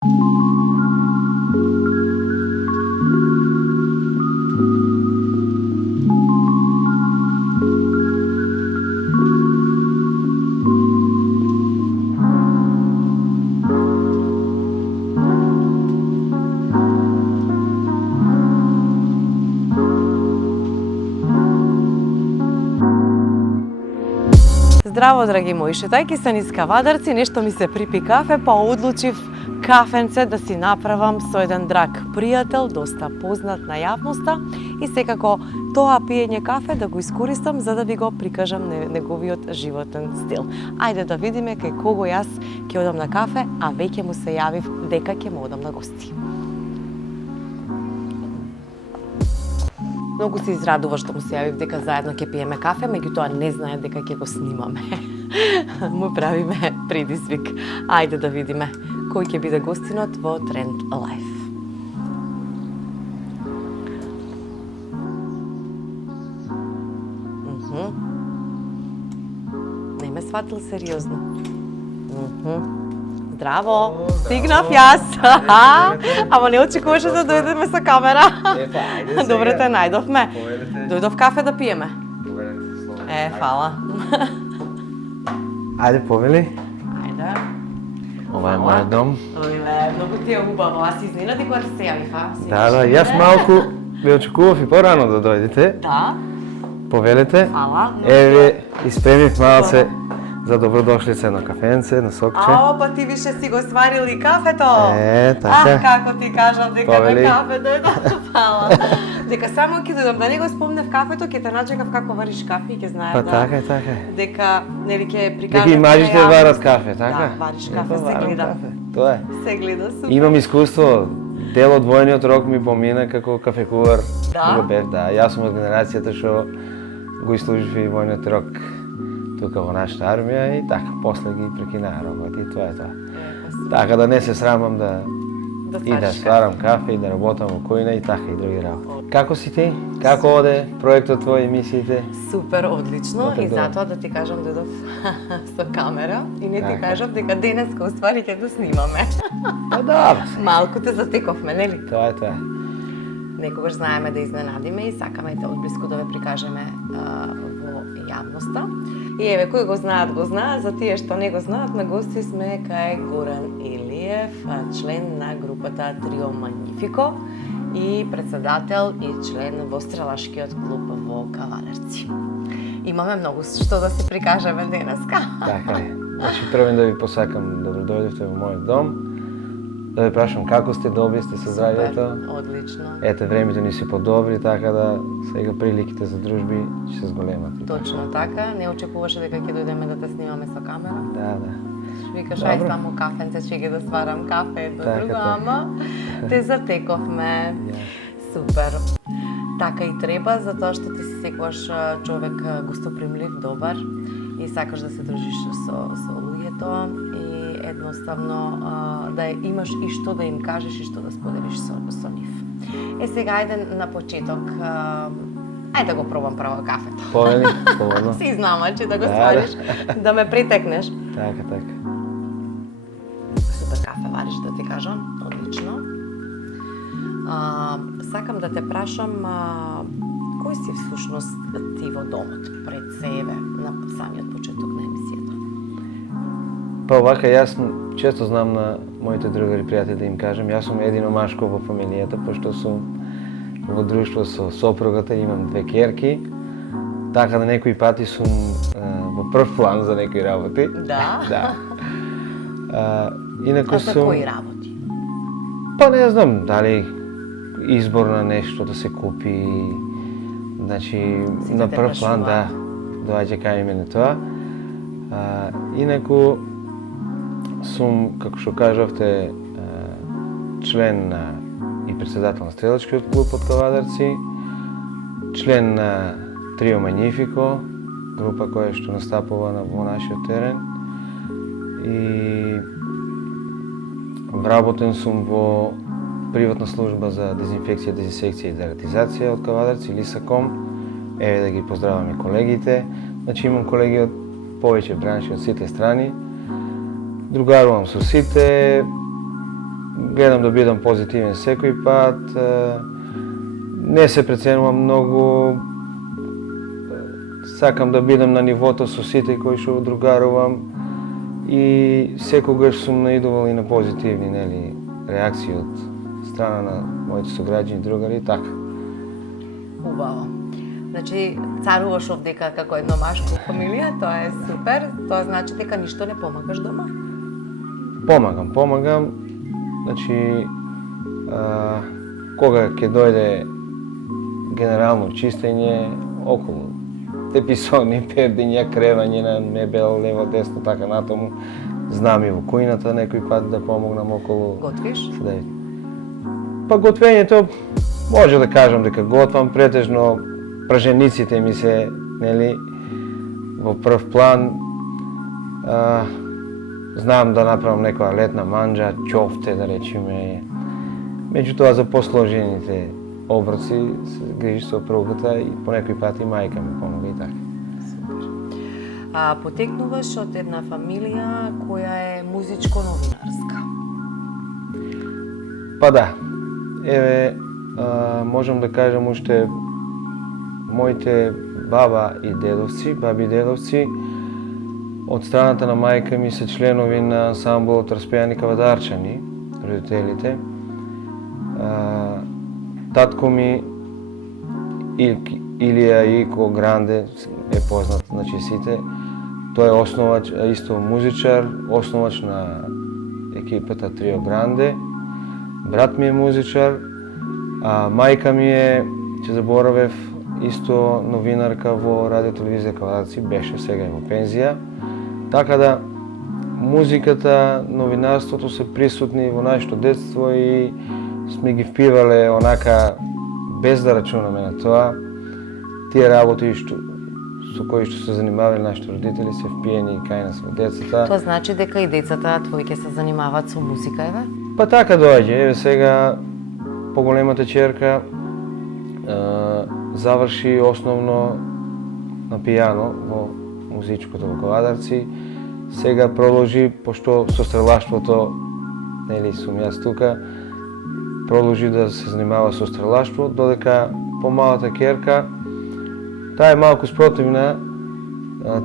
Здраво, драги мои, шетајќи се низ Кавадарци, нешто ми се припи кафе, па одлучив кафенце да си направам со еден драг пријател, доста познат на јавноста, и секако тоа пиење кафе да го искористам за да ви го прикажам неговиот животен стил. Ајде да видиме кај кого јас ќе одам на кафе, а веќе му се јавив дека ќе му одам на гости. Многу се израдува што му се јавив дека заедно ќе пиеме кафе, меѓутоа не знае дека ќе го снимаме. Му правиме предизвик. Ајде да видиме кој ќе биде гостинот во Тренд Лайф. Не ме сватил сериозно. Здраво, стигнав јас. Ама не очекуваше да дојдеме со камера. Добре те најдовме. Дојдов кафе да пиеме. Фала. Ајде, повели. Ајде. Ова е мојот дом. Многу ти е убаво. Аз изненади кога ти се јавив, Да, јас малку ви очекував и порано да дојдете. Да. Повелете. Фала. Еве, испремив малце за добродошлица на кафенце, на сокче. Па ти више си го сварил и кафето. Така. Како ти кажав дека Повели. на кафе дојдов. Фала. Дека само ќе дојдам да не го спомнев кафето, ќе те начекав како вариш кафе и ќе знаев Па да. така е, така е. Дека нели ќе прикажам. Дека и мажите варат кафе, така? Да, вариш кафе, се гледа. Тоа е. Се гледа, супер. Имам искуство. Дел од војниот рок ми помина како кафекувар. Да? Го бев, да. Јас сум од генерацијата што го изслужив и војниот рок тука во нашата армија и така, после ги прекинаа рокот и тоа е тоа. Така да не се срамам да и да сварам кафе и да работам во којна и така и други работи. Како си ти? Како оде проектот твој, емисиите? Супер, одлично, и добро. затоа да ти кажам дојдов со камера и не ти Така. кажав дека денеска уствари ќе да снимаме. Па добро. Малку те затековме, нели? Тоа е тоа. Некогаш знаеме да изненадиме и сакаме да одблиску да ве прикажеме во јавноста. И еве, кои го знаат, за тие што не го знаат, на гости сме кај Горан Илиев, член на групата Трио Магнифико и председател и член во стрелашкиот клуб во Кавадарци. Имаме многу што да се прикажеме денеска. Така е. Значи првен да ви посакам добро дојдовте во мојот дом. Да ви прашам како сте, добри сте со здравјето. Одлично. Ете, времето ни се подобри, така да сега приликите за дружби ќе се зголемат. Точно така, не очекуваше дека ќе дојдеме да те снимаме со камера. Да, да. Викаш, Добро. ај само кафенце, ќе ги да сварам кафе едно Така, друго, така. ама те затековме. Супер. Така и треба, затоа што ти си секогаш човек гостопримлив, добар и сакаш да се дружиш со луѓето и едноставно да имаш и што да им кажеш и што да споделиш со нив. Сега ајде на почеток, ајде да го пробам прво кафето. Повели, слободно. Си знама, че да го Да, свариш, да ме притекнеш. Така, така. Супер кафе вариш, да ти кажам, одлично. Сакам да те прашам, кој си всушност ти во домот пред себе на самиот почеток на емисијата? Па овака, јас често знам на моите другари пријатели да им кажам, јас сум едино машко во фамилијата, пошто сум во друштво со сопругата, имам две ќерки, така да некои пати сум во прв план за некои работи. Да? Да. Инаку За сум... кои работи? Па не знам, дали избор на нешто да се купи, значи Сите на те прв план, да, прашуваат. доаѓа кај мене тоа. Инаку сум, како што кажавте, член и председател на стрелачкиот клуб од Кавадарци, член на Трио Магнифико, група која што настапува во нашиот терен. И вработен сум во приватна служба за дезинфекција, дезинсекција и дератизација од Кавадарци, Лисаком. Еве да ги поздравам и колегите. Значи имам колеги од повеќе бранши од сите страни. Другарувам со сите. гледам да бидам позитивен секој пат, не се преценувам многу, сакам да бидам на нивото со сите кои што другарувам и секогаш сум наидувал и на позитивни, нели, реакции од страна на моите сограѓани, другари и така. Убаво. Значи, царуваш овдека како едно машко фамилија, тоа е супер. Тоа значи дека ништо не помагаш дома? Помагам. Значи, кога ќе дојде генерално чистење, околу теписони, пердиња, кревање на мебел, лево, десно, така натаму, знам и во кујната некој пат да помогнам околу. Готвиш? Па готвењето, може да кажам дека готвам, претежно пражениците ми се, нели, во прв план. Знам да направам некоја летна манџа, ќофте, да речеме. Меѓутоа, за посложените оброци се грижи со првката и по некој пат и мајка ми помага и така. Супер. Потекнуваш од една фамилија која е музичко-новинарска. Па да. Еве, можам да кажам уште моите баби и дедовци, од страната на мајка ми се членови на ансамблот Распејани кавадарчани, родителите. Татко ми Илија Ико Гранде е познат, значи сите. Тој е основач, исто музичар, основач на екипата Трио Гранде. Брат ми е музичар, а мајка ми е, ќе заборавев, исто новинарка во радио телевизија Кавадарци, беше сега и во пензија. Така да, музиката, новинарството се присутни во нашето детство и сме ги впивале онака без да рачунаме на тоа. Тие работи со кои што се занимавале нашите родители се впиени и кај нас во децата. Тоа значи дека и децата твои ќе се занимаваат со музика, еве? Па така доаѓа. Еве сега поголемата ќерка заврши основно на пијано во музичкото во Кавадарци. Сега продолжи, пошто со стрелаштвото, нели сум јас тука, продолжи да се занимава со стрелаштво, додека помалата ќерка, таа е малку спротивна,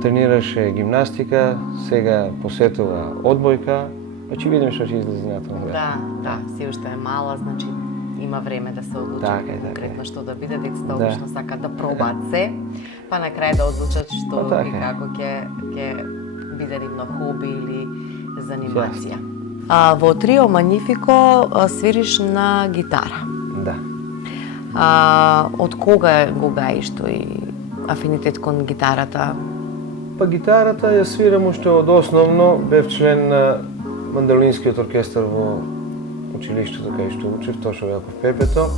тренираше гимнастика, сега посетува одбојка, па ќе видиме што ќе излезе натаму. Да, се уште е мала, значи има време да се одлучи конкретно што да биде. Децата обично сакаат да пробаат се, па на крај да одлучат што и како ќе биде нивно хоби или занимација. Во Трио Магнифико свириш на гитара. Да. Од кога го гаиш тој афинитет кон гитарата? Па гитарата ја свирам уште од основно, бев член на мандолинскиот оркестар во училиштето кај што учев, Тошо Јаков Пепето.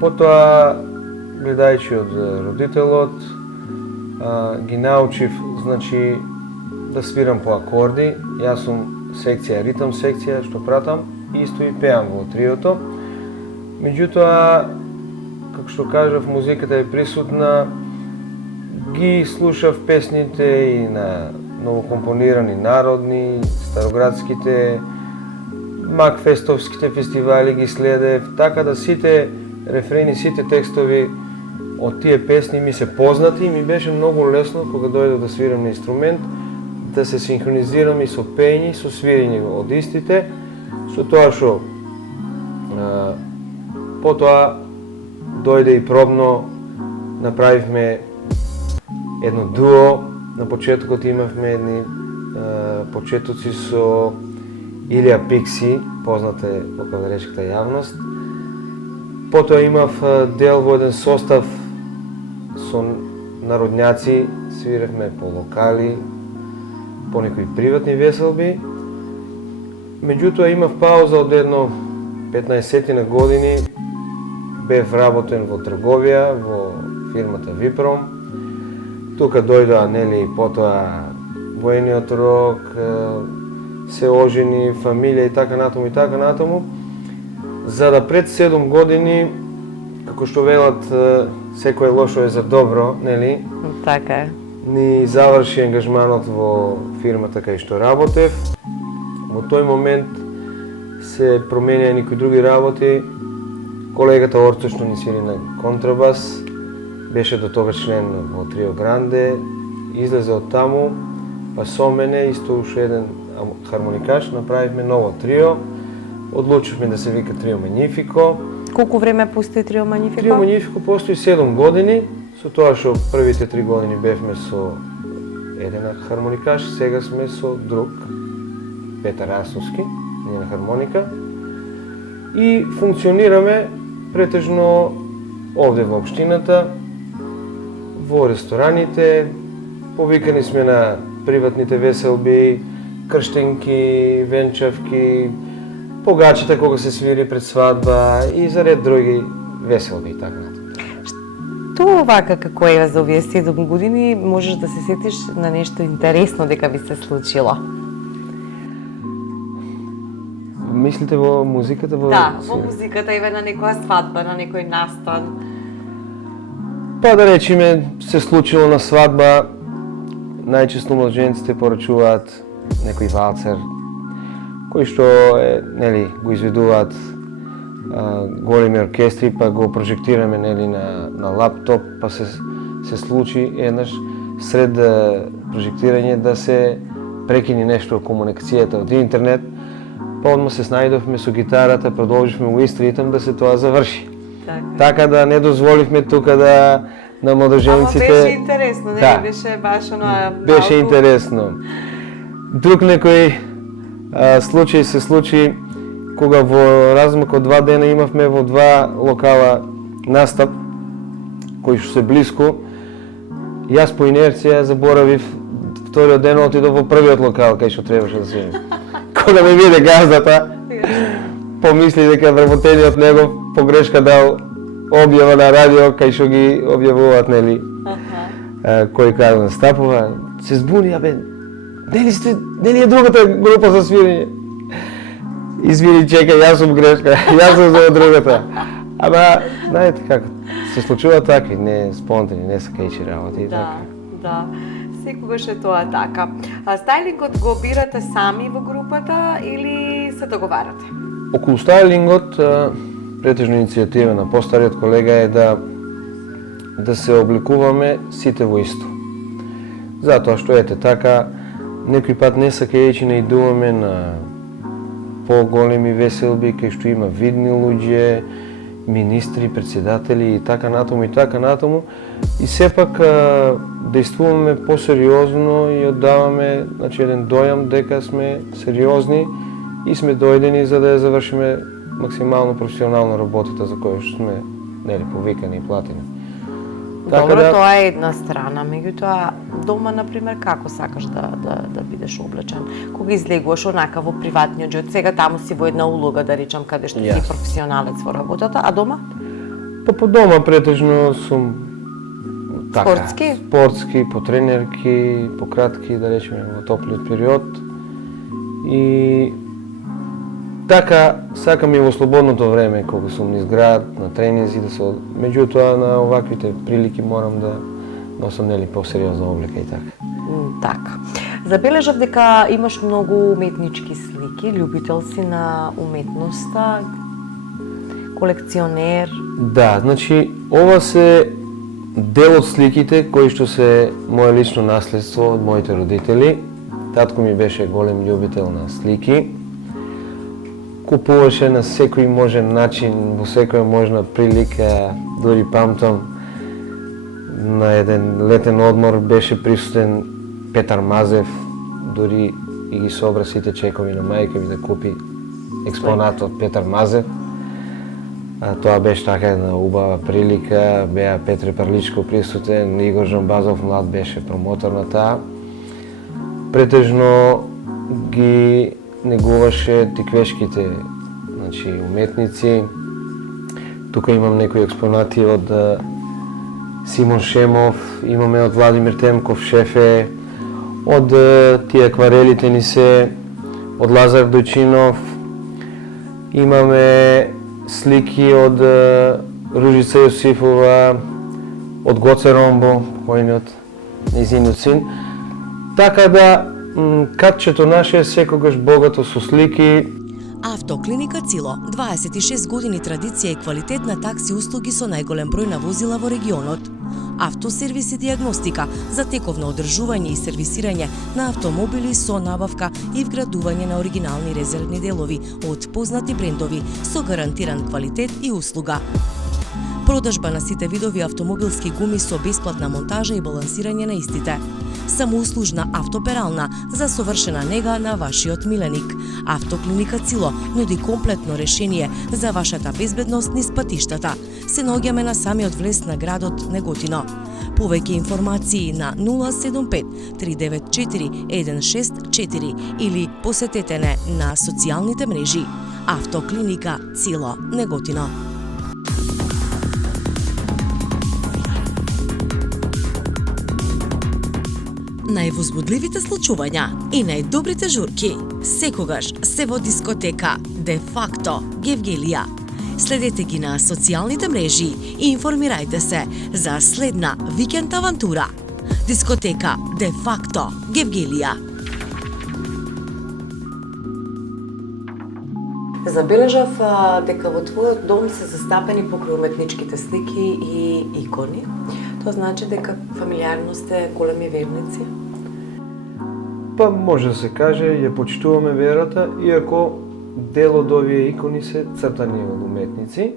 Потоа, гледајќи од родителот, ги научив, значи, да свирам по акорди. Јас сум секција, ритм секција, што пратам, и исто и пеам во триото. Меѓутоа, како што кажав, музиката е присутна, ги слушав песните и на новокомпонирани народни, староградските, макфестовските фестивали ги следев, така да сите рефрени, сите текстови од тие песни ми се познати и ми беше многу лесно кога дојдов да свирам на инструмент, да се синхронизирам и со пење, со свирење од истите, со тоа што потоа дојде и пробно, направивме едно дуо, на почетокот имавме едни почетоци со Илија Пикси, позната е во кавадаречката јавност. Потоа имав дел во еден состав со народњаци, свиревме по локали, по некои приватни веселби. Меѓутоа имав пауза од едно 15 на години, бев работен во трговија, во фирмата Випром. Тука дојдоа, нели, потоа воениот рок, се ожени, фамилија и така натаму. За да пред 7 години, како што велат, секое лошо е за добро, нели? Така е. Ни заврши ангажманот во фирмата кај што работев. Во тој момент се променија некои други работи. Колегата Орцо што ни свири на контрабас, беше до тога член во Трио Гранде, излезе од таму, па со мене исто уште еден хармоникаш, направивме ново трио. Одлучивме да се вика Трио Магнифико. Колку време постои Трио Магнифико? Трио Магнифико постои 7 години, со тоа што првите 3 години бевме со еден хармоникаш, сега сме со друг, Петар Асовски, ние на хармоника. И функционираме претежно овде во општината, во рестораните, повикани сме на приватните веселби, крштенки, венчавки, погачите кога се свири пред свадба и за ред други веселби и така натаму. Што вака како е за овие 7 години можеш да се сетиш на нешто интересно дека би се случило? Мислите во музиката? Да, во музиката и на некоја свадба, на некој настан. Па да речеме, се случило на свадба, најчесто младженците порачуваат некој валцер, кој што нели го изведуваат големи оркестри, па го прожектираме нели на лаптоп, па се случи еднаш сред прожектирање да се прекини нешто комуникацијата од интернет, па одма се снајдовме со гитарата, продолживме во ист ритм да се тоа заврши. Така да не дозволивме тука да на младоженците. Ама беше интересно, не да. Беше баш оно Беше интересно. Друг некој случај се случи кога во размак од 2 дена имавме во 2 локала настап кои што се блиску. Јас по инерција заборавив вториот ден, отидов во првиот локал кај што требаше да свирим. Кога ме виде газдата, помисли дека вработениот негов погрешка дал објава на радио кај што ги објавуваат нели кој каде настапува, се збуни, абе, нели е другата група за свирење? Извини, чекај, јас сум грешка, јас сум за другата. Ама, знаете како, се случува такви, не спонтани, не сакајчи работи и така. Да. Секогаш е тоа така. Стајлингот го бирате сами во групата или се договарате? Околу стајлингот, претежно иницијатива на постариот колега е да се обликуваме сите во исто. Затоа што ете така, некој пат не сакајќи не идуваме на поголеми веселби кај што има видни луѓе, министри, председатели и така натаму, и сепак действуваме посериозно и оддаваме еден дојам дека сме сериозни и сме дојдени за да ја завршиме максимално професионално работата за која што сме повикани и платени. Добро, тоа е една страна, меѓутоа дома, например, како сакаш да бидеш облечен? Кога излегуваш онака во приватниот живот, сега таму си во една улога, да речам, каде што си професионалец во работата, а дома? Па по дома претежно сум така, спортски, по тренерки, по кратки, да речеме, во топлиот период. И така, сакам и во слободното време, кога сум низ град, на тренизи, да се... Меѓутоа, на оваквите прилики морам да носам посериозна облека и така. Така. Забележав дека имаш многу уметнички слики, љубител си на уметноста, колекционер. Да, значи, ова се дел од сликите кои што се моје лично наследство од моите родители. Татко ми беше голем љубител на слики. Купуваше на секој можен начин, во секоја можна прилика, дури памтам на еден летен одмор беше присутен Петар Мазев, дури и ги собра сите чекови на мајка ми да купи експонат од Петар Мазев. Тоа беше така една убава прилика, беа Петре Парличко присутен, Игор Жамбазов млад беше промотор на таа. Претежно ги негуваше тиквешките уметници. Тука имам некои експонати од Симон Шемов, имаме од Владимир Темков Шефе, од тие акварелите ни се, од Лазар Дојчинов, имаме слики од Ружица Јосифова, од Гоце Ромбо, покојниот нејзиниот син. Така да, катчето наше е секогаш богато со слики. Автоклиника Цило, 26 години традиција и квалитет на такси услуги со најголем број на возила во регионот. Автосервис и диагностика за тековно одржување и сервисирање на автомобили со набавка и вградување на оригинални резервни делови од познати брендови со гарантиран квалитет и услуга. Продажба на сите видови автомобилски гуми со бесплатна монтажа и балансирање на истите. Самоуслужна автоперална за совршена нега на вашиот миленик. Автоклиника Цило нуди комплетно решение за вашата безбедност низ патиштата. Се наоѓаме на самиот влез на градот Неготино. Повеќе информации на 075 394 164 или посетете не на социјалните мрежи. Автоклиника Цило Неготино. Највозбудливите случувања и најдобрите журки секогаш се во дискотека Де Факто Гевгелија. Следете ги на социјалните мрежи и информирајте се за следна викенд авантура. Дискотека Де Факто Гевгелија. Забележав дека во твојот дом се застапени покрај уметничките слики и икони. Тоа значи дека фамилијарно сте големи верници? Па може да се каже, ја почитуваме верата, иако дел од овие икони се цртани од уметници.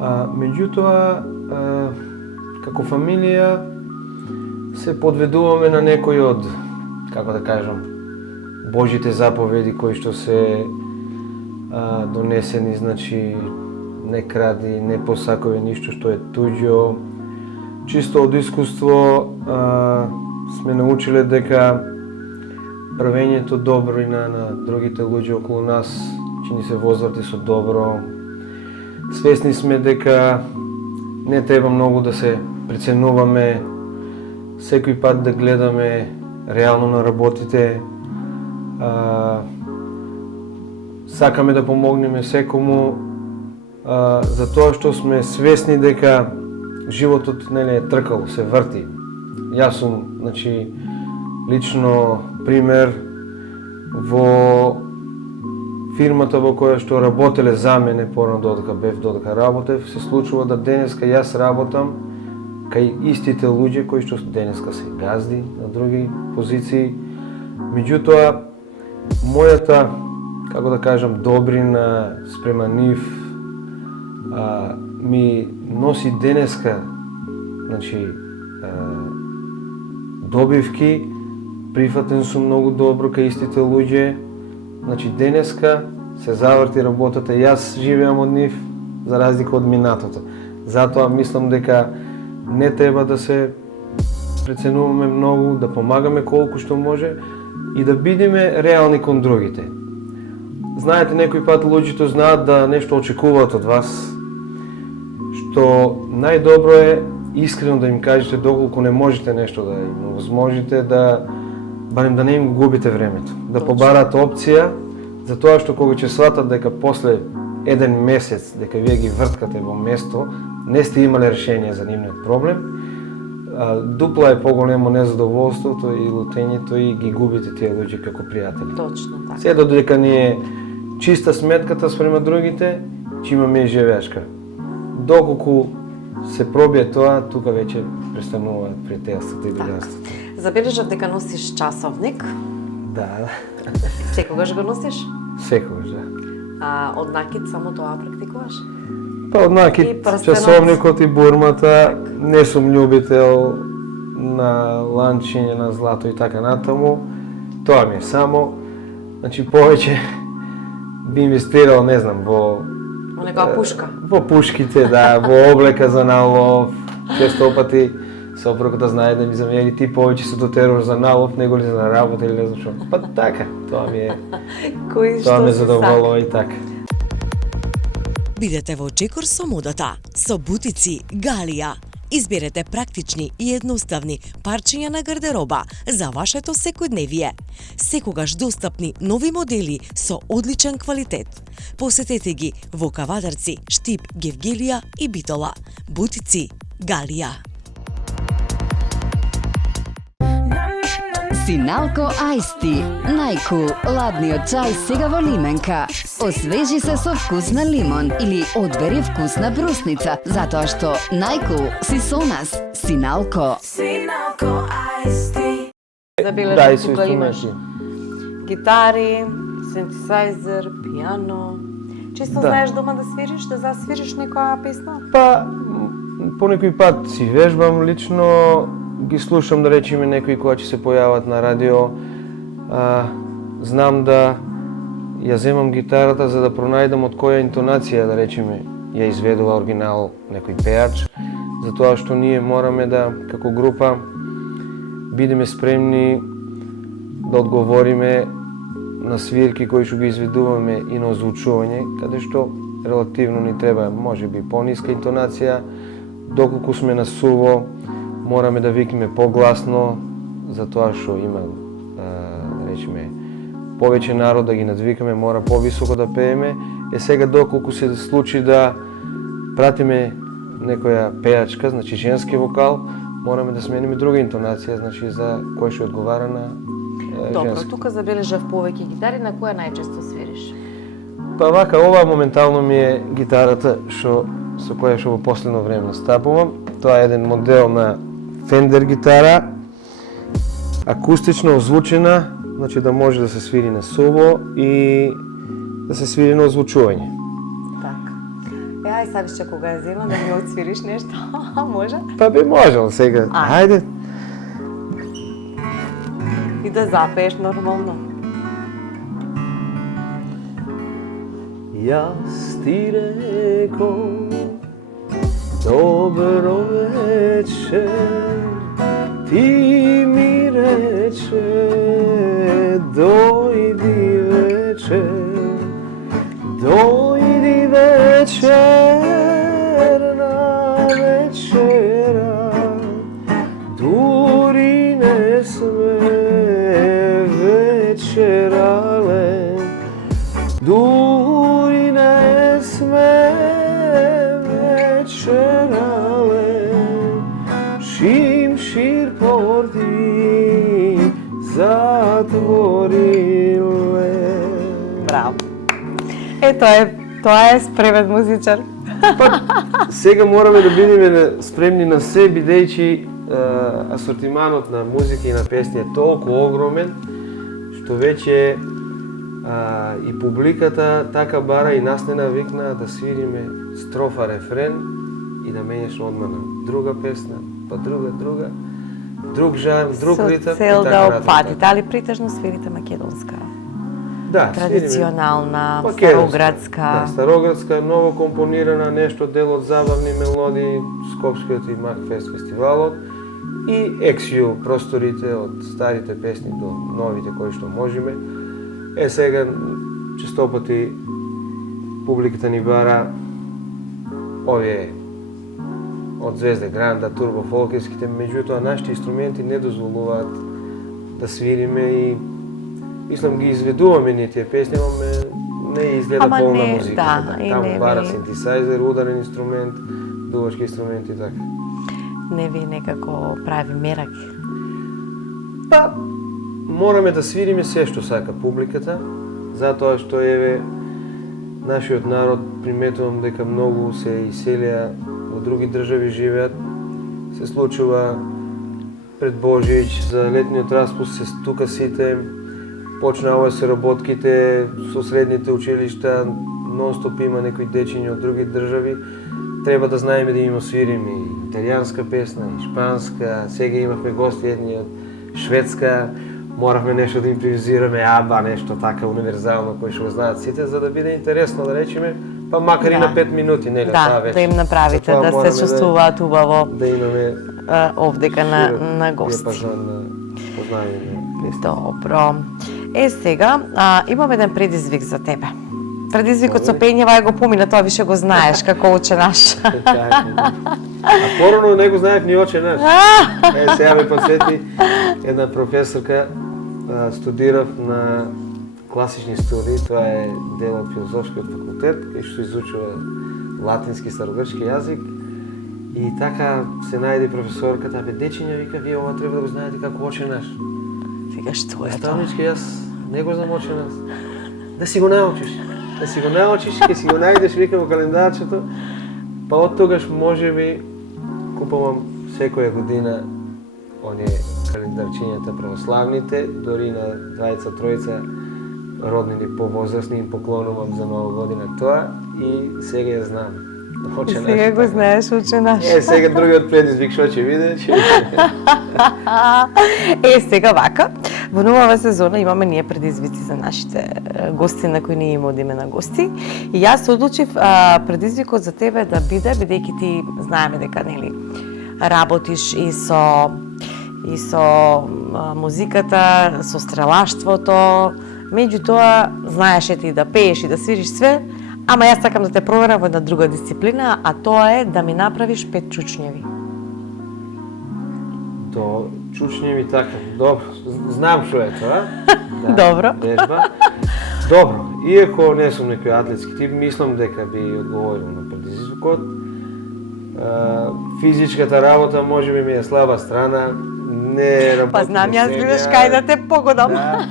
Меѓутоа, како фамилија се подведуваме на некои од, како да кажам, Божите заповеди кои што се донесени, значи не кради, не посакуве ништо што е туѓо. Чисто од искуство сме научиле дека правењето добро и на другите луѓе околу нас ќе ни се возврати со добро. Свесни сме дека не треба многу да се преценуваме, секој пат да гледаме реално на работите. Сакаме да помогнеме секому, затоа што сме свесни дека животот не е тркало, се врти. Јас сум, значи, лично пример во фирмата во која што работеле за мене порано додека работев, се случува да денеска јас работам кај истите луѓе кои што денеска се газди на други позиции. Меѓутоа, мојата, како да кажам, добрина спрема нив ми носи денеска, значи, добивки, прифатен сум многу добро кај истите луѓе, значи денеска се заврти работата, јас живеам од нив за разлика од минатото. Затоа мислам дека не треба да се преценуваме многу, да помагаме колку што може и да бидеме реални кон другите. Знаете, некој пат луѓето знаат да нешто очекуваат од вас, што најдобро е искрено да им кажете доколку не можете нешто да им возможите, да барем да не им губите времето, да побарат опција, затоа што кога ќе сватат дека после еден месец дека вие ги врткате во место, не сте имале решение за нивниот проблем, дупла е поголемо незадоволството и лутењето и ги губите тие луѓе како пријатели. Точно така. Се додека ни е чиста сметката спрема другите, ќе имаме и живеешка. Доколку се пробие тоа, тука веќе престануваат пријателството и братството. Забележав дека носиш часовник. Да. Секогаш го носиш? Секогаш, да. Од накид само тоа практикуваш? Па од накид, часовникот и бурмата, не сум љубител на ланчиње, на злато и така натаму. Тоа ми е само. Значи, повеќе би инвестирал, не знам, во некоја пушка. Во пушките, да, во облека за налов. Често пати сопругата знае да ми замери, ти повеќе се дотеруваш за налов, него ли за работа или не знам што. Па така, тоа ми е. Тоа ме задоволува и така. Бидете во чекор со модата, со бутици Галија. Изберете практични и едноставни парчиња на гардероба за вашето секојдневие. Секогаш достапни нови модели со одличен квалитет. Посетете ги во Кавадарци, Штип, Гевгелија и Битола. Бутици Галија. Синалко Ајсти, најкул ладниот чај сега во лименка. Освежи се со вкус на лимон или одбери вкусна брусница, затоа што најкул си со нас. Синалко. Синалко Ајсти. Забележам, Да, и со тука имаш инструменти. гитари, синтесайзер, пијано. Често Да. знаеш дома да свириш, да засвириш некоја песна? Па, по некој пат си вежбам лично, ги слушам да речеме некои кои ќе се појават на радио. Знам да ја земам гитарата за да пронајдам од која интонација да речеме ја изведува оригинал некој пеач, затоа што ние мораме да како група бидеме спремни да одговориме на свирки кои што ги изведуваме и на озвучување, каде што релативно ни треба можеби пониска интонација, доколку сме на суво мораме да викнеме погласно, затоа што има да речеме повеќе народ да ги надвикаме, мора повисоко да пееме. Сега доколку се случи да пратиме некоја пеачка, значи женски вокал, мораме да смениме друга интонација, значи за кој што одговара на Добро, женски. тука забележав повеќе гитари, на која најчесто свириш? Па вака, ова моментално ми е гитарата со која што во последно време настапувам. Тоа е еден модел на Fender гитара, акустично озвучена, значи да може да се свири на суво и да се свири на озвучување. Така. Ај Савише, кога ја земам да ми отсвириш нешто, може? Па би можел сега. Ајде. И да запееш нормално. Јас ти реков добро вечер, ти ми рече дојди вечер, дојди вечер на вечера, дури не сме вечерале, дури не сме вечерале, шимшир порти затвориле. Браво. Тоа е спремен музичар. Па, сега мораме да бидеме спремни на се, бидејќи асортиманот на музика и на песни е толку огромен, што веќе и публиката така бара и нас не навикна да свириме строфа, рефрен и да менеш одма на друга песна, па друга, друг жар, друг ритам. Со цел и така да натаму. опфатите, али претежно свирите македонска. Да, Традиционална, македонска. староградска. Да, староградска, ново компонирана, нешто дел од забавни мелодии, Скопскиот и Макфест фестивалот и XU просторите од старите песни до новите кои што можеме. Сега честопати публиката ни бара овие од Звезде Гранда, Турбо Фолкерските, меѓутоа нашите инструменти не дозволуваат да свириме и мислам ги изведуваме ние тие песни, ама не изгледа Ама полна не, музика. да, и Таму не бара ви- синтесайзер, ударен инструмент, дувачки инструмент и така. Не ви некако прави мерак. Па, мораме да свириме се што сака публиката, затоа што еве нашиот народ приметувам дека многу се иселија во други држави живеат. Се случува пред Божиќ за летниот распуст се тука сите, почнаа се работките со средните училишта, нон-стоп има некои дечиња од други држави. Треба да знаеме да им свириме и италијанска песна, и шпанска, сега имавме гости едни од Шведска, моравме нешто да импровизираме, аба, нешто така универзално кој што го знаат сите, за да биде интересно да речеме, па макар и на 5 минути, нели, таа Да, вечер. да им направите Затоа да мораме се чувствуваат убаво да имаме овдека на гости. диапазон на познање на песни. Добро. Сега имам еден предизвик за тебе. Предизвикот со пењева го помина, тоа више го знаеш како уче наш. А порано не го знаев ни оче наш. Сега ме подсети една професорка, студирав на класични студии, тоа е дел од филозофскиот факултет, кај што изучува латински старогрчки јазик. И така се најде професорката, бе дечиња, вика, вие ова треба да го знаете како оче наш. Сега што е тоа? Наставнички, јас не го знам оченас. Да си го научиш. Да си го научиш, ќе си го најдеш, викам во календарчето. Па од тогаш можеби купувам секоја година оние календарчињата православните, дори на двајца, тројца роднини повозрасни им поклонувам за Нова година тоа и сега ја знам. Оче наш. Сега го знаеш, оче наш. Сега другиот предизвик што ќе видиш. Сега вака, во новава сезона имаме ние предизвици за нашите гости на кои ние им одиме на гости. И јас одлучив предизвикот за тебе да биде, бидејќи ти знаеме дека нели работиш и со музиката, со стрелаштвото, меѓутоа знаеш ти да пееш и да свириш све, ама јас сакам да те проверам во една друга дисциплина, а тоа е да ми направиш 5 чучњеви. До чучњеви така. Добро, знам што е тоа. Да, Добро. Вежба. Добро, иако не сум некој атлетски тип, мислам дека би одговорил на предизвикот. Физичката работа можеби ми е слаба страна, не работам. Па знам јас сега. видиш кај да те погодам. Да.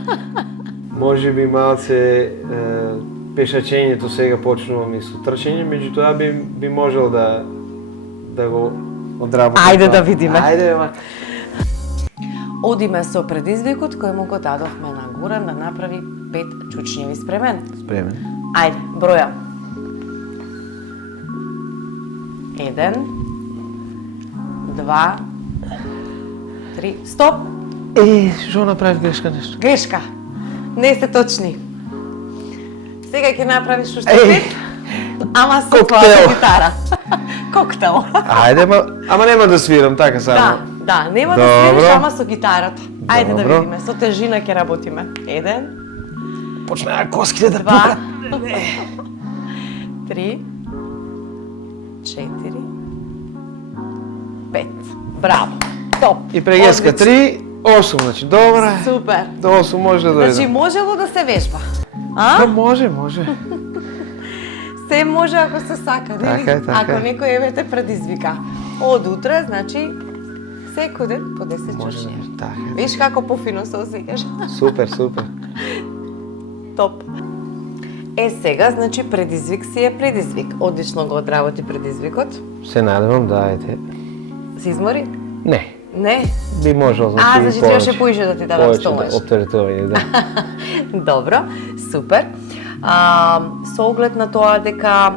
Можеби малце пешачењето сега почнувам и со трчење, меѓутоа би можел да го одработам. Ајде тоа. да видиме. Ајде, ма. Одиме со предизвикот кој му го дадовме на Горан да направи 5 чучњеви. Спремен? Спремен. Ајде, бројам. 1, 2, 3, стоп! Што направив грешка нешто? Грешка. Не се точни. Сега ќе направиш уште 5, ама со Коктел. твојата гитара. Коктел. Ајде, ама нема да свирам, така само. Да, нема да Добро. свириш, ама со гитарата. Ајде да Добро. видиме, со тежина ќе работиме. 1, Почнаа коските да 2, пукат. 3, 4, 5. Браво. Топ. И прегеска Одлично. 3, 8, значи добра. Супер. До 8 може да дојде. Значи можело да се вежба. Па А? може. Се може ако се сака, нели? Така е, така Ако е. некој еве те предизвика. Од утре, значи секој ден по 10 Може да чаши. така е. Виж како пофино се осеќаш. Супер. Топ. Сега, значи, предизвик си е предизвик. Одлично го одработи предизвикот. Се надевам да ајде. Се измори? Не, Не? би можел, значи Значи требаше поише да ти дадам повеќе столеш. да оптеретување, да. Добро, супер. Со оглед на тоа дека,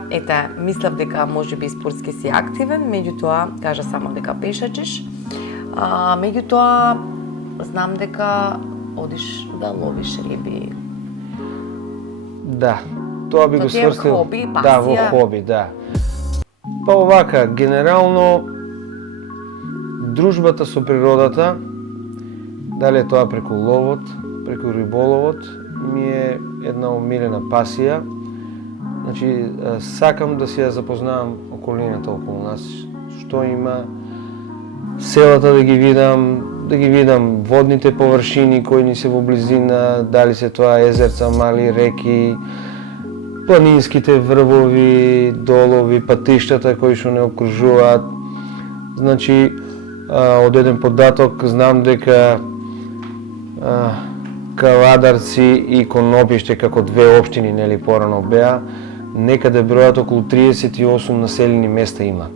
мислев дека можеби спортски си активен, меѓутоа, кажа само дека пешачиш. Меѓутоа, знам дека одиш да ловиш риби. Да, тоа би То го ти е сврстил. хоби, Да, во пасија? хоби, да. Па овака, генерално дружбата со природата, дали е тоа преку ловот, преку риболовот, ми е една омилена пасија. Значи, сакам да си ја запознавам околината околу нас, што има, селата да ги видам водните површини кои ни се во близина, дали се тоа езерца, мали реки, планинските врвови, долови, патиштата кои што не окружуваат. Значи, од еден податок знам дека Каладарци и Конопиште како две општини нели порано беа, некаде бројат околу 38 населени места имат.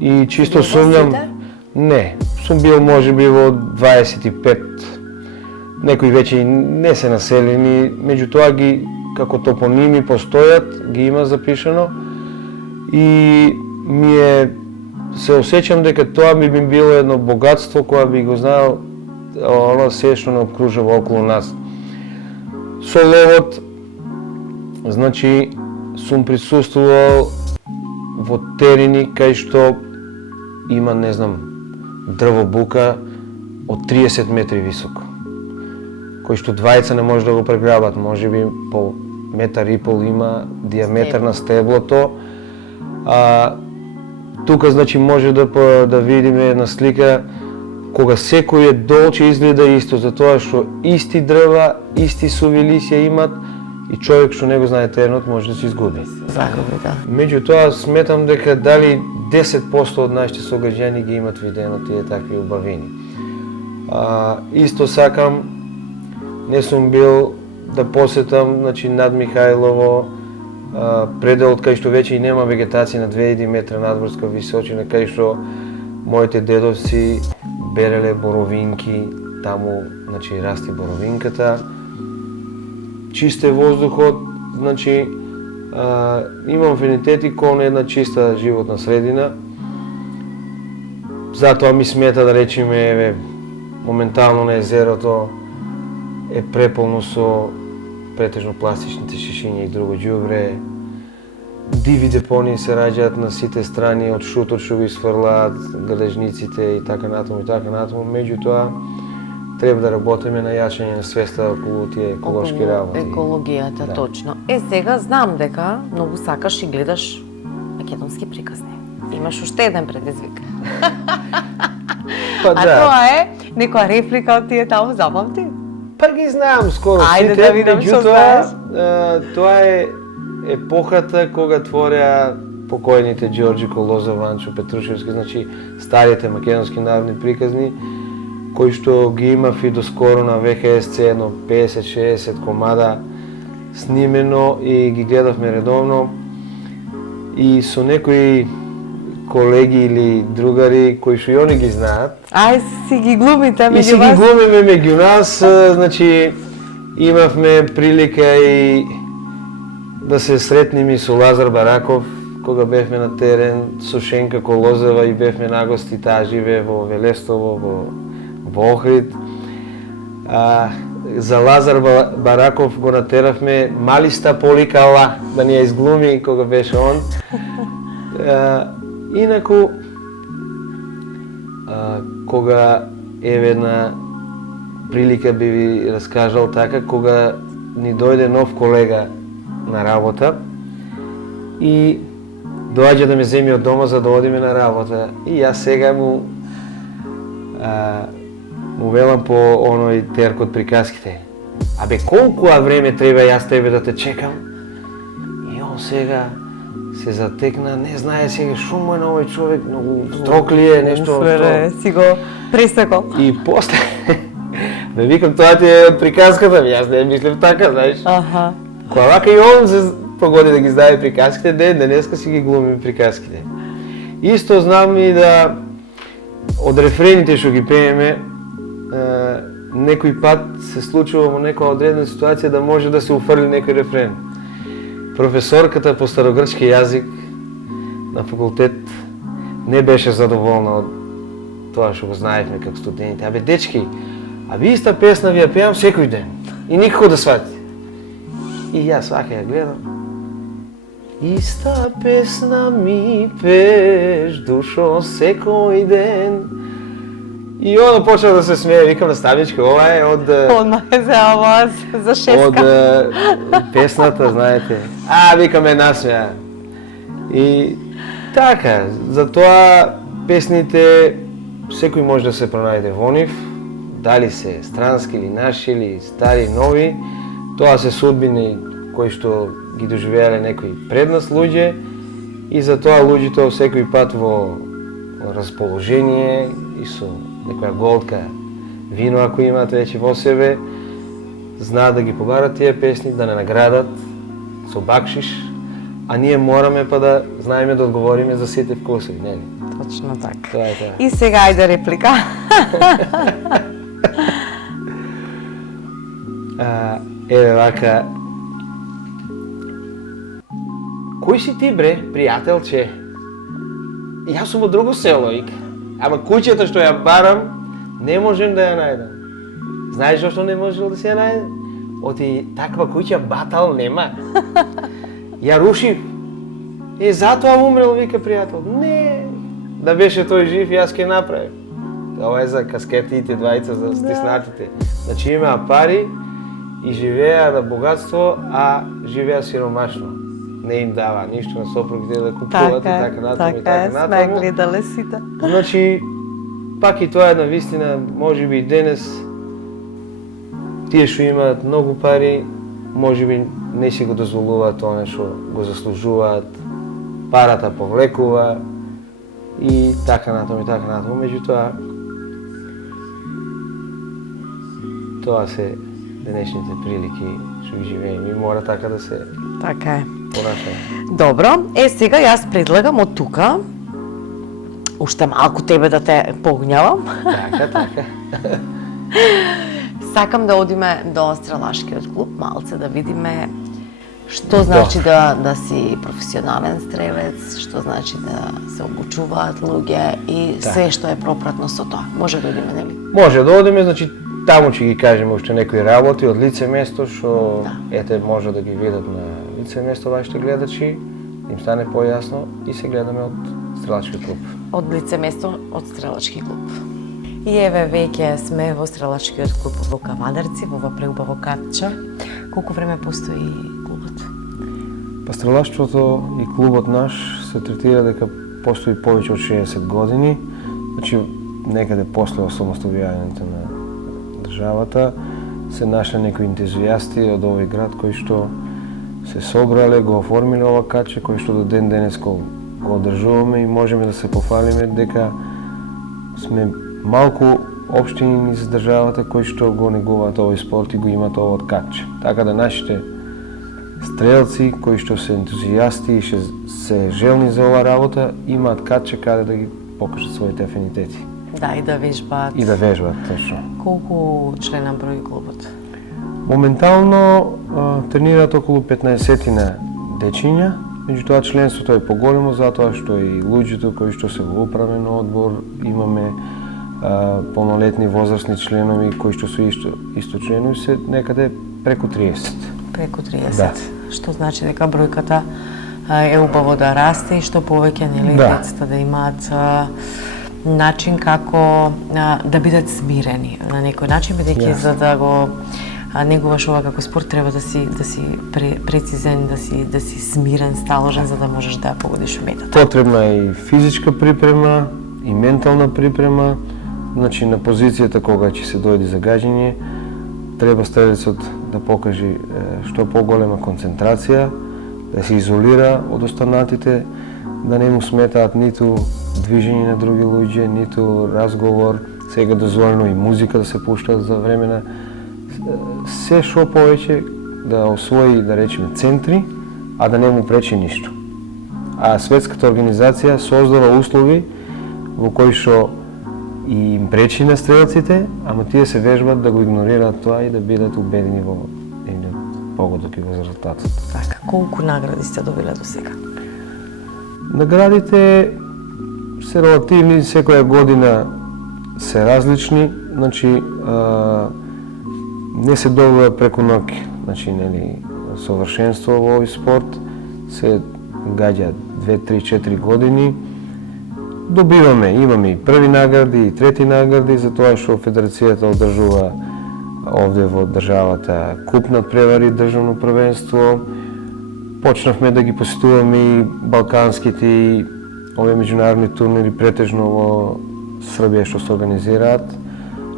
И чисто бил во сумњам, сите? не, сум бил можеби во 25. Некои веќе и не се населени, меѓутоа ги како топоними постојат, ги има запишано и ми е се осеќам дека тоа би било едно богатство кое би го знаел оно се што не обкружува околу нас. Со ловот, значи, сум присуствувал во терени кај што има, не знам, дрвобука од 30 метри високо, кој што двајца не може да го преграбат, можеби по метар и пол има диаметар на стеблото. Тука, значи, може да видиме една слика кога секој е долче изгледа исто, затоа што исти дрва, исти сувили се имат и човек што не го знае теренот може да се изгуби. Загуби, да. Меѓутоа, сметам дека дали 10% од нашите сограѓани ги имат видено тие такви убавини. Исто сакам, не сум бил да посетам, значи, над Михајлово, пределот кај што веќе и нема вегетација на 2000 метра надморска височина, кај што моите дедовци береле боровинки, таму, значи, расти боровинката. Чист е воздухот, значи, имам афинитети кон една чиста животна средина. Затоа ми смета да речеме, еве, моментално на езерото е преполно со претежно пластичните шишиња и друго ѓубре. Диви депонии се раѓаат на сите страни, од шутот што го изфрлаат, градежниците и така натаму и така натаму. Меѓутоа, треба да работиме на јачање на свеста околу тие еколошки работи. Екологијата, Да. точно. Сега знам дека многу сакаш и гледаш македонски приказни. Имаш уште еден предизвик. Па А тоа е некоја реплика од тие таму запамти? Па ги знаам скоро Ајде сите, да видам што знаеш. Тоа е епохата кога твореа покојните Ѓорџи Колозов, Ванчо Петрушевски, значи старите македонски народни приказни, кои што ги имав и доскоро на ВХС едно 50-60 комада снимено и ги гледавме редовно. И со некои колеги или другари кои што и они ги знаат. Ај си ги глумите И си меѓу ги вас. глумиме меѓу нас, значи имавме прилика и да се сретнеме и со Лазар Бараков, кога бевме на терен, со Шенка Колозева и бевме на гости, таа живее во Велестово, во Охрид. За Лазар Бараков го натеравме Малиста Поликала да ни ја изглуми кога беше он. Инаку, кога еве една прилика би ви раскажал така, кога ни дојде нов колега на работа и доаѓа да ме земи од дома за да одиме на работа. И јас сега му велам по оној терк од приказките. Абе, колку време треба јас тебе да те чекам? И он сега се затекна, не знае сега шо му е на овој човек, многу строг ли е, нешто. Уфлере, си го пресекол. И после ме викам, тоа ти е од приказката, јас не мислев така, знаеш. Аха. Кога вака и он се погоди да ги знае приказките, денеска си ги глумим приказките. Исто знам и да од рефрените што ги пееме, некој пат се случува во некоја одредена ситуација да може да се уфрли некој рефрен. Професорката по старогрчки јазик на факултет не беше задоволна од тоа што го знаевме како студенти. Абе, дечки, иста песна ви ја пеам секој ден и никако да свати. И јас вака ја гледам. Иста песна ми пееш, душо, секој ден. И она почна да се смее, викам наставничка, ова е од... Одма е за за шеска. Од песната, знаете. Викам ме насмеа. И така, затоа песните секој може да се пронајде во нив, дали се странски или наши или стари, нови, тоа се судбини кои што ги доживеале некои пред нас луѓе и затоа луѓето секој пат во расположение и со некоја голтка вино ако имаат веќе во себе, знаат да ги побарат тие песни, да не наградат со бакшиш, а ние мораме па да знаеме да одговориме за сите вкусови, нели? Точно така. Тоа е тоа. И сега ајде реплика. Еве вака. Кој си ти бре, пријателче? Јас сум од друго село, ик. Ама куќата што ја барам, не можем да ја најдам. Знаеш зашто не можел да се ја најде? Оти таква куќа батал нема. Ја рушив. И затоа умрел, вика пријател. Не, да беше тој жив, јас ќе направив. Ова е за каскетите двајца, за стиснатите. Значи имаа пари и живеа на богатство, а живеа сиромашно. Не им дава ништо на сопругите да купуват и така натаму и така сме натаму. гледале сите. Значи, пак и тоа е на вистина, може би и денес, тие што имаат многу пари, може би не си го дозволуваат тоа што го заслужуваат, парата повлекува и така натаму и така натаму. Меѓутоа, тоа се денешните прилики што ги живееме и мора така да се Така е. понашаме. Добро, сега јас предлагам од тука уште малку тебе да те погнјавам. Така. Сакам да одиме до стрелашкиот клуб, малце да видиме што значи да си професионален стрелец, што значи да се обучуваат луѓе и се што е пропратно со тоа. Може да одиме, нели? Може да одиме, значи таму ќе ги кажеме уште некои работи од лице место што ете може да ги видат на лице место вашите гледачи, им стане појасно и се гледаме од стрелачки клуб. Од лице место од стрелачки клуб. И еве веќе сме во стрелачкиот клуб во Кавадарци, во ова преубаво катче. Колку време постои клубот? Па стрелаштвото и клубот наш се третира дека постои повеќе од 60 години, значи некаде после осамостојувањето на државата се нашле некои ентузијасти од овој град кои што се собрале, го оформиле ова катче кој што до ден денес го одржуваме и можеме да се пофалиме дека сме малку општини низ државата кои што го негуваат овој спорт и го имаат овој катче. Така да нашите стрелци кои што се ентузијасти и што се желни за оваа работа имаат катче каде да ги покажат своите афинитети. Да, и да вежбаат. И да вежбаат, точно. Колку члена брои клубот? Моментално тренираат околу 15 дечиња, меѓутоа членството е поголемо затоа што и луѓето кои што се во управен одбор имаме полнолетни возрастни членови кои што се исто членови се некаде преку 30. Преку 30. Да. Што значи дека бројката е убаво да расте и што повеќе нели децата да имаат начин како да бидат смирени на некој начин, бидејќи за да го негуваш ова како спорт треба да си прецизен, да си смирен, сталожен за да можеш да погодиш метата. Потребна е и физичка припрема, и ментална припрема, значи на позицијата кога ќе се дојде за гаѓање, треба стрелецот да покаже што поголема концентрација, да се изолира од останатите, да не му сметаат ниту движење на други луѓе, ниту разговор, сега дозволено и музика да се пушта за време на се што повеќе да освои, да речеме, центри, а да не му пречи ништо. А светската организација создава услови во кои што и им пречи на стрелците, ама тие се вежбат да го игнорираат тоа и да бидат убедени во погодок и во резултатот. Така, колку награди сте добиле до сега? Наградите се релативни, секоја година се различни, значи не се добива преку ноќ, значи нели совршенство во овој спорт се гаѓа 2, 3, 4 години. Добиваме, имаме и први награди и трети награди за тоа што федерацијата одржува овде во државата куп надпревари, државно првенство. Почнавме да ги посетуваме и балканските и овие меѓународни турнири претежно во Србија што се организираат,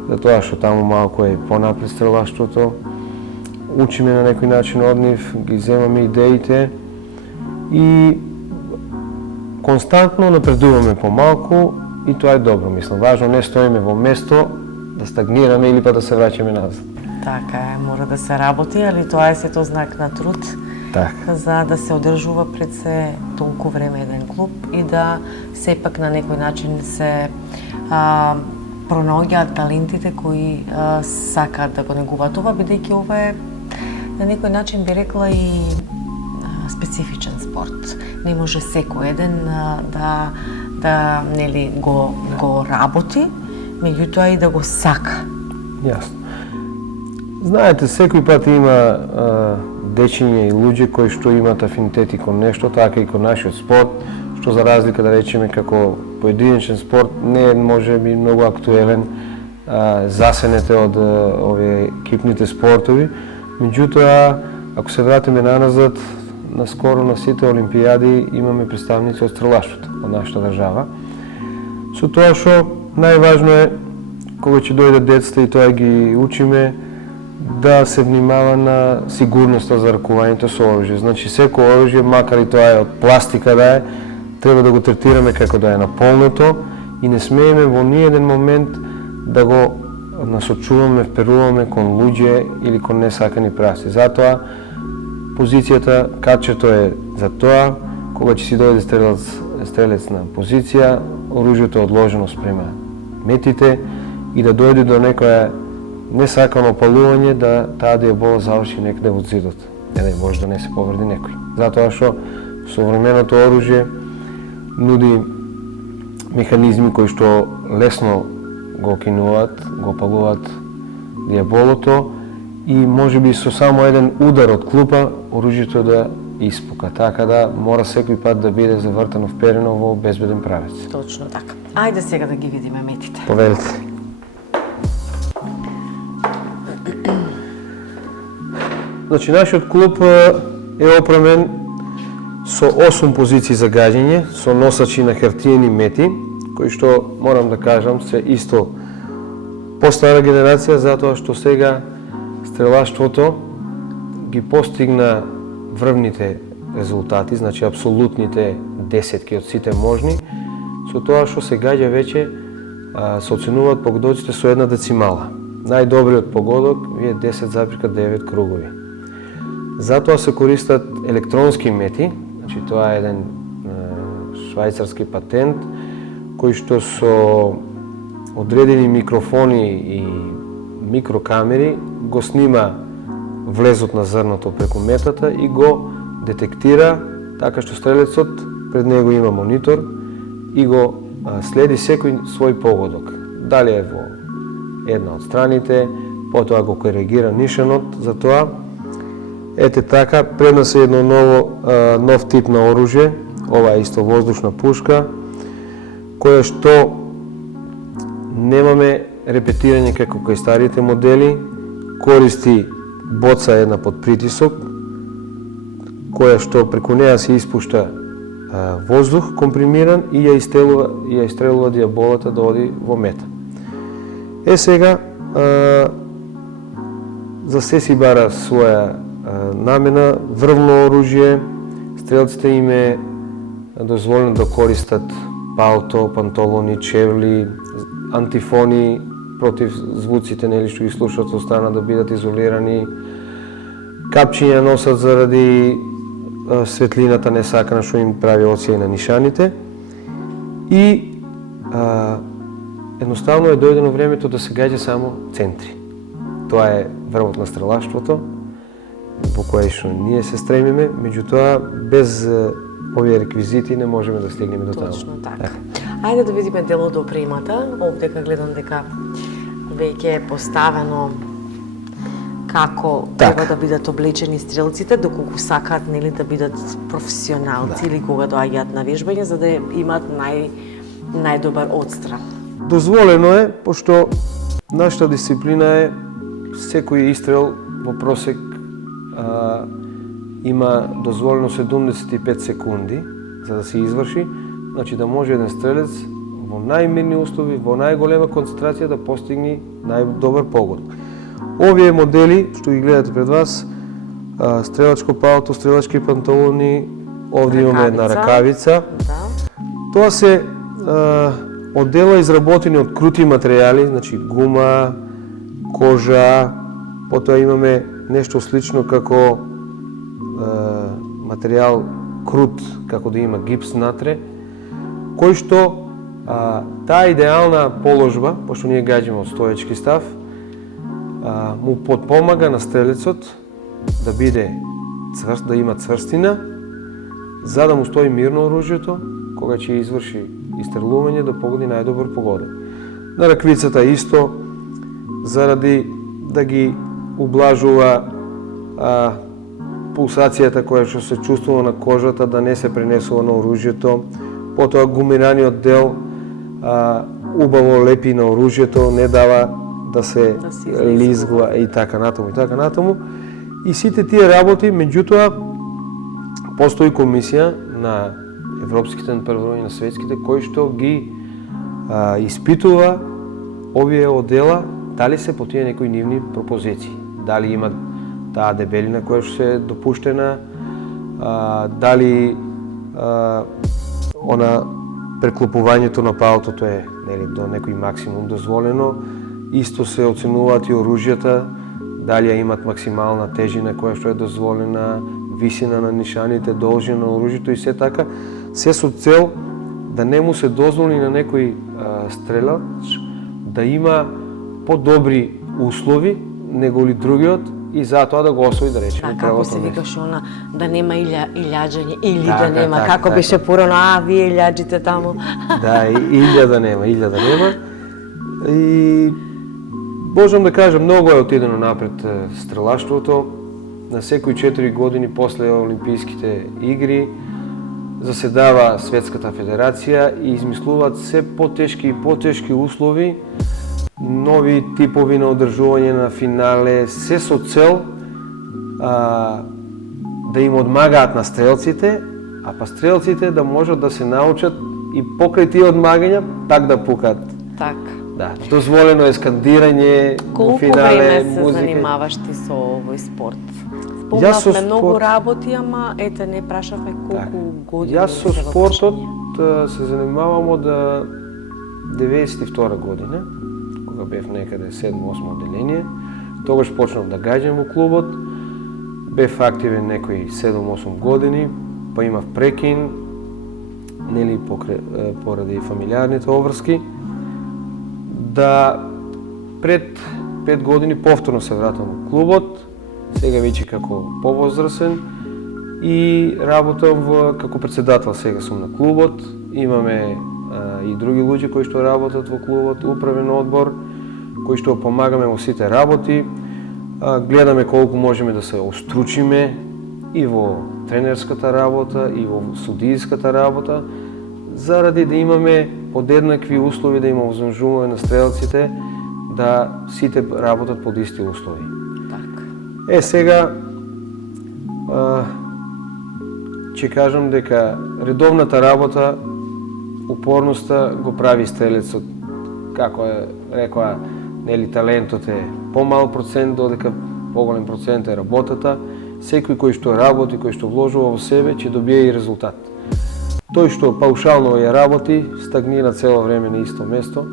затоа што таму малку е понапред стрелаштвото. Учиме на некој начин од нив, ги земаме идеите и константно напредуваме помалку и тоа е добро, мислам. Важно не стоиме во место да стагнираме или па да се враќаме назад. Така е, мора да се работи, али тоа е сето знак на труд. Така. За да се одржува пред се толку време еден клуб и да сепак на некој начин се пронаоѓаат талентите кои сакаат да го негуваат ова, бидејќи ова е на некој начин би рекла и специфичен спорт. Не може секој еден да нели го работи, меѓутоа и да го сака. Јасно. Знаете, секој пат има дечиња и луѓе кои што имаат афинитети кон нешто, така и кон нашиот спорт, што за разлика да речеме како поединечен спорт не е можеби многу актуелен, засенете од овие екипните спортови. Меѓутоа, ако се вратиме наназад, наскоро на сите олимпијади имаме представници од стрелаштвото од нашата држава. Со тоа што најважно е кога ќе дојдат децата и тоа ги учиме, да се внимава на сигурноста за ракувањето со оружје. Значи секој оружје, макар и тоа е од пластика да е, треба да го третираме како да е наполнето и не смееме во ниеден момент да го насочуваме, вперуваме кон луѓе или кон несакани правци. Затоа позицијата, качето е за тоа, кога ќе си дојде стрелец на позиција, оружјето е одложено спрема метите и да дојде до некое несакано палување, да таа дијабола заврши некаде во зидот. Не дај Боже да не се повреди некој. Затоа што современото оружје нуди механизми кои што лесно го кинуваат, го палуваат дијаболото и можеби со само еден удар од клупа оружјето да испука. Така да мора секој пат да биде завртано вперено во безбеден правец. Точно така. Ајде сега да ги видиме метите. Повелите. Значи, нашиот клуб е опремен со 8 позиции за гаѓање, со носачи на хартиени мети, кои што, морам да кажам, се исто постара генерација, затоа што сега стрелаштвото ги постигна врвните резултати, значи апсолутните десетки од сите можни, со тоа што се гаѓа веќе се оценуваат погодоците со една децимала. Најдобриот погодок е 10,9 кругови. Затоа се користат електронски мети, значи тоа е еден швајцарски патент, кој што со одредени микрофони и микрокамери го снима влезот на зрното преку метата и го детектира така што стрелецот пред него има монитор и го следи секој свој погодок. Дали е во една од страните, потоа го коригира нишанот, за тоа ете така, пред нас е едно нов тип на оружје, ова е исто воздушна пушка, која што немаме репетирање како кај старите модели, користи боца една под притисок, која што преку неа се испушта воздух компримиран и ја истрелува дијаболата да оди во мета. Сега, за се си бара своја намена, врвно оружје, стрелците им е дозволено да користат палто, пантолони, чевли, антифони против звуците нели што ги слушаат со страна да бидат изолирани, капчиња носат заради светлината несакана што им прави оција на нишаните и едноставно е дојдено времето да се гаѓа само центри. Тоа е врвот на стрелаштвото, по кое што ние се стремиме, меѓутоа без овие реквизити не можеме да стигнеме до таму. Точно така. Ајде да видиме дел од опремата. Овдека гледам дека веќе е поставено како треба да бидат облечени стрелците, доколку сакаат нели да бидат професионалци или кога доаѓаат на вежбање за да имаат најдобар отстрел. Дозволено е, пошто нашата дисциплина е секој истрел во просек има дозволено 75 секунди за да се изврши, значи да може еден стрелец во најмирни услови, во најголема концентрација да постигне најдобар погод. Овие модели што ги гледате пред вас, стрелачко палто, стрелачки панталони, овде имаме една ракавица. Да. Тоа се оддела изработени од крути материјали, значи гума, кожа, потоа имаме нешто слично како материјал крут, како да има гипс натре, кој што таа идеална положба, пошто ние гаѓаме од стоечки став, му потпомага на стрелецот да биде цврст, да има цврстина, за да му стои мирно оружјето, кога ќе изврши истрелување да погоди најдобар погодок. На раквицата исто, заради да ги ублажува пулсацијата која што се чувствува на кожата да не се пренесува на оружјето, потоа гумираниот дел убаво лепи на оружјето, не дава да се лизгува и така натаму. И сите тие работи, меѓутоа, постои комисија на европските, на прво и на светските, кои што ги испитува овие одела, дали се по тие некои нивни пропозиции, дали има таа дебелина која што се допуштена, дали она преклопувањето на палтото е нели до некој максимум дозволено, Исто се оценуваат и оружјата, дали ја имат максимална тежина која што е дозволена, висина на нишаните, должина на оружјето и се така, се со цел да не му се дозволи на некој стрелач да има подобри услови него ли другиот и затоа да го освои, да речеме, Како се првото место. викаш она, да нема илјаѓање или Така, да нема, така, како така. беше порано, вие илјаđите таму. Да, и илја да нема. И можам да кажам, многу е отидено напред стрелаштвото. На секои 4 години после Олимписките игри заседава Светската федерација и измислуваат се потешки и потешки услови, нови типови на одржување на финале, се со цел да им одмагаат на стрелците, а па стрелците да можат да се научат и покрај тие одмагања пак да пукат. Така. Да, дозволено е скандирање во Колку финале, време се музика. занимаваш ти со овој спорт? Јас со Спомнавме многу спорт- работи, ама ете не прашавме колку години. Јас со се во спортот прашање. се занимавам од 92 година, кога бев некаде 7-8 одделение. Тогаш почнав да гаѓам во клубот. Бев активен некои 7-8 години, па имав прекин, нели поради фамилиарните обврски. Да пред 5 години повторно се вратам во клубот, сега веќе како повозрасен и работам како председател сега сум на клубот. Имаме и други луѓе кои што работат во клубот, управен одбор, кои што помагаме во сите работи. Гледаме колку можеме да се остручиме и во тренерската работа, и во судијската работа, заради да имаме подеднакви услови, да има возможување на стрелците да сите работат под исти услови. Така. Сега ќе кажам дека редовната работа, упорноста го прави стрелецот. Како е рекоа, нели талентот е помал процент, додека поголем процент е работата. Секој кој што работи, кој што вложува во себе, ќе добие и резултат. Тој што паушално ја работи, стагнира цело време на исто место.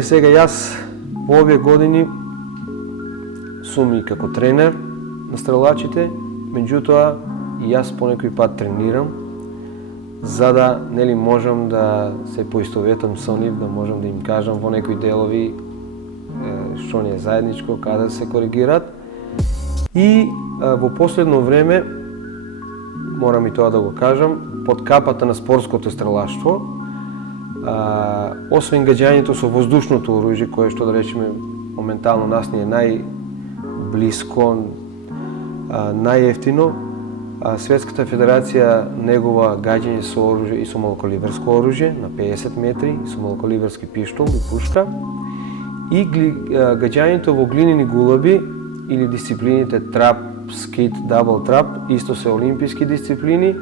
Сега јас во овие години сум и како тренер на стрелачите, меѓутоа и јас по некој пат тренирам, за да нели можам да се поистоветам со нив, да можам да им кажам во некои делови што ни е заедничко, каде да се коригираат. И во последно време, морам и тоа да го кажам, под капата на спортското стрелаштво, освен гаѓањето со воздушното оружје, кое што да речеме моментално нас ни е најблиско, најевтино, Светската федерација негува гаѓање со оружје и со малокалиберско оружје на 50 метри, со малокалиберски пиштол и пушка, и гаѓањето во глинени гулаби или дисциплините трап, скит, дабл трап, исто се олимписки дисциплини.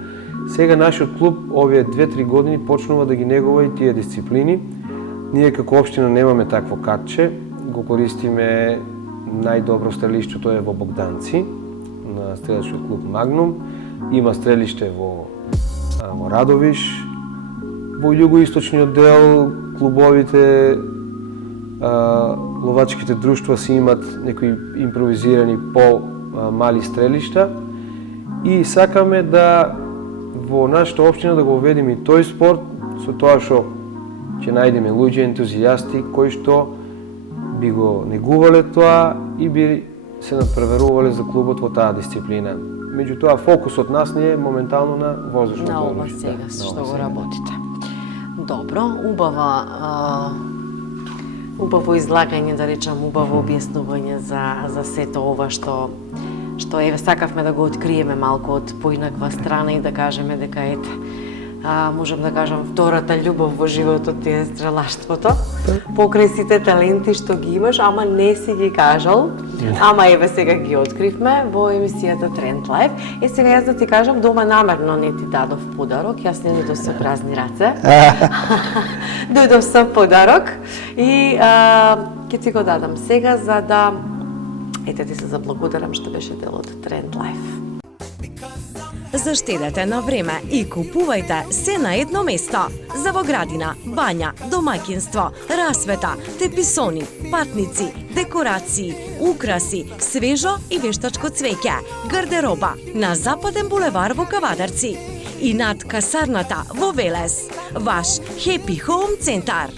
Сега нашиот клуб овие 2-3 години почнува да ги негува и тие дисциплини. Ние како општина немаме такво катче, го користиме најдобро стрелиштето е во Богданци, на стрелачкиот клуб Магнум. Има стрелиште во Радовиш, во југоисточниот дел клубовите, ловачките друштва си имат некои импровизирани по-мали стрелишта и сакаме да во нашата општина да го введеме и тој спорт, со тоа што ќе најдеме луѓе ентузијасти кои што би го негувале тоа и би се надпреверувале за клубот во таа дисциплина. Меѓутоа фокусот нас не е моментално на воздушното На ова оружје. сега На што ова го сега. работите. Добро, убаво излагање, да речам, убаво објаснување за сето ова што еве сакавме да го откриеме малку од поинаква страна и да кажеме дека ете, можам да кажам втората љубов во животот ти е стрелаштвото. Покрај сите таленти што ги имаш, ама не си ги кажал, ама еве сега ги откривме во емисијата Trend Life. Сега јас да ти кажам, дома намерно не ти дадов подарок, јас не дојдов со празни раце. Дојдов со подарок и ќе ти го дадам сега за да ти се заблагодарам што беше дел од Trend Life. Заштедете на време и купувајте се на едно место. За во градина, бања, домаќинство, расвета, теписони, патници, декорации, украси, свежо и вештачко цвеќе, гардероба на Западен булевар во Кавадарци и над касарната во Велес. Ваш Happy Home центар.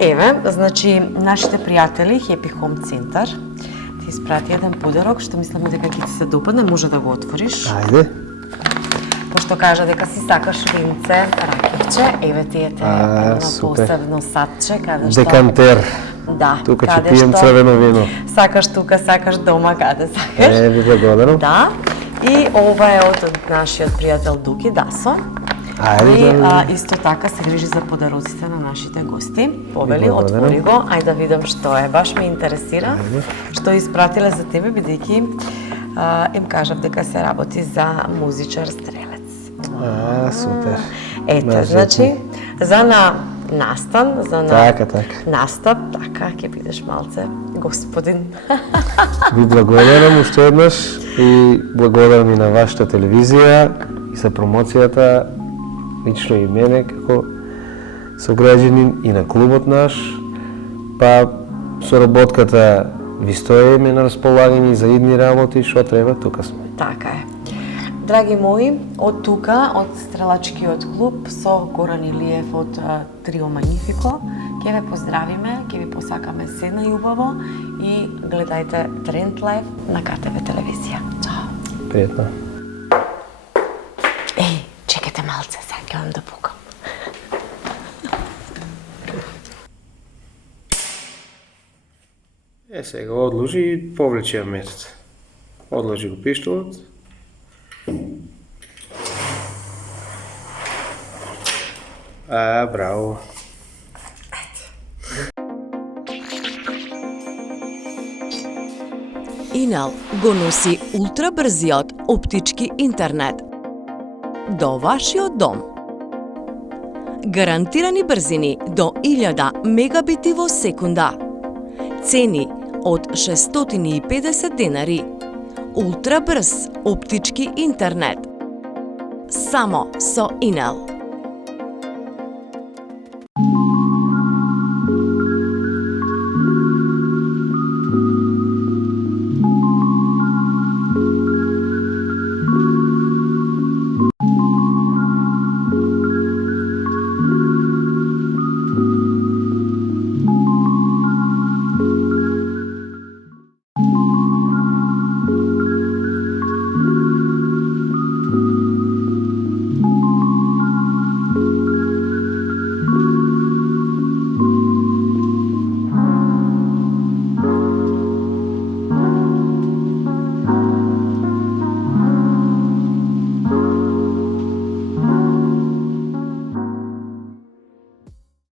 Еве, значи, нашите пријатели Happy Home Центар ти испрати еден подарок што мислам дека ќе ти се допадне, може да го отвориш. Ајде. Пошто кажа дека си сакаш винце, ракивче, еве ти ете едно супер. посебно садче, каде што... Декантер. Да, Тука ќе каде пием што црвено вино. Сакаш тука, сакаш дома, каде сакаш. Ви благодарам. Да, и ова е од нашиот пријател Дуки Дасо. Ајде, И да. исто така се грижи за подароците на нашите гости. Повели, благодарам. отвори го, ајде да видам што е, баш ме интересира. Ајде. Што испратиле за тебе, бидејќи им кажав дека се работи за музичар стрелец. Супер. Ете, Баш значи, за на настан, за на Така. настап, така, ќе бидеш малце господин. Ви благодарам уште еднаш и благодарам и на вашата телевизија и за промоцијата, лично и мене како сограѓанин и на клубот наш. Па соработката ви стоиме на располагање за идни работи, што треба, тука сме. Така е. Драги мои, од тука, од Стрелачкиот клуб со Горан Илиев од Трио Магнифико, ќе ве поздравиме, ќе ви посакаме седна љубаво и гледајте Тренд Лайв на КТВ телевизија. Чао! Пријатно. Еј, чекайте малце, сега ќе вам да пукам. Сега одложи и повлечи ја метод. Одложи го пиштолот. Браво. Инел го носи ултрабрзиот оптички интернет до вашиот дом. Гарантирани брзини до 1000 мегабити во секунда. Цени од 650 денари. Ултрабрз оптички интернет. Само со Инел.